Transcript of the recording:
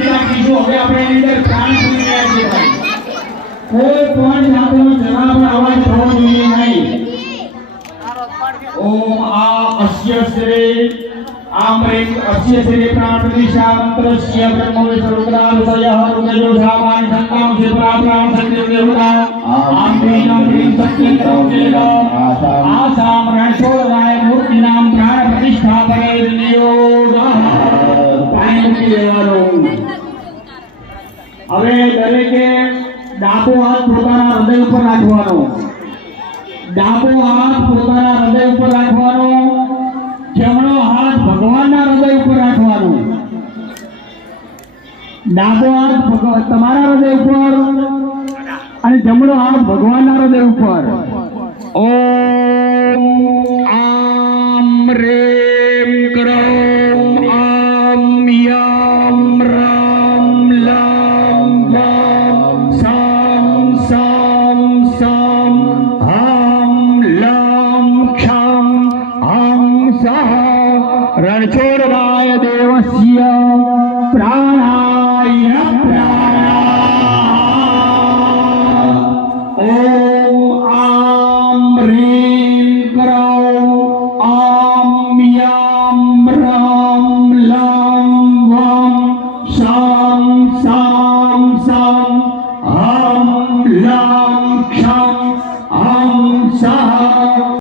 હવે આપણે એની અંદર પ્રાણ પૂરી રહ્યા છીએ ભાઈ કોઈ પણ જાતનો જરા પણ અવાજ થવો જોઈએ નહીં ઓમ આ અસ્ય શ્રી આમ્રેક અસ્ય શ્રી પ્રાણ પ્રતિષ્ઠા મંત્રસ્ય બ્રહ્મ વિષ્ણુરુદ્રાલસયઃ રુદ્રજો સામાન સંતામ શિવરા પ્રાણ સંદેવ દેવતા આમ ભીમ ભીમ સત્યં તૌકેલ આસામ રણછોડરાય મૂર્તિનામ પ્રાણ પ્રતિષ્ઠા કરે નિયોગ પાણી લેવાનો હવે દરેકે ડાબો હાથ પોતાના હૃદય ઉપર રાખવાનો ડાબો હાથ પોતાના હૃદય ઉપર રાખવાનો જમણો હાથ ભગવાનના હૃદય ઉપર રાખવાનો ડાબો હાથ તમારા હૃદય ઉપર અને જમણો હાથ ભગવાનના હૃદય ઉપર ઓમ આમ રેમ ક્રૌમ આમ યમ રામ લમ વમ સમ સમ સમ હમ લમ ક્ષમ હમ સહ રણછોડરાય દેવસ્ય પ્રાણા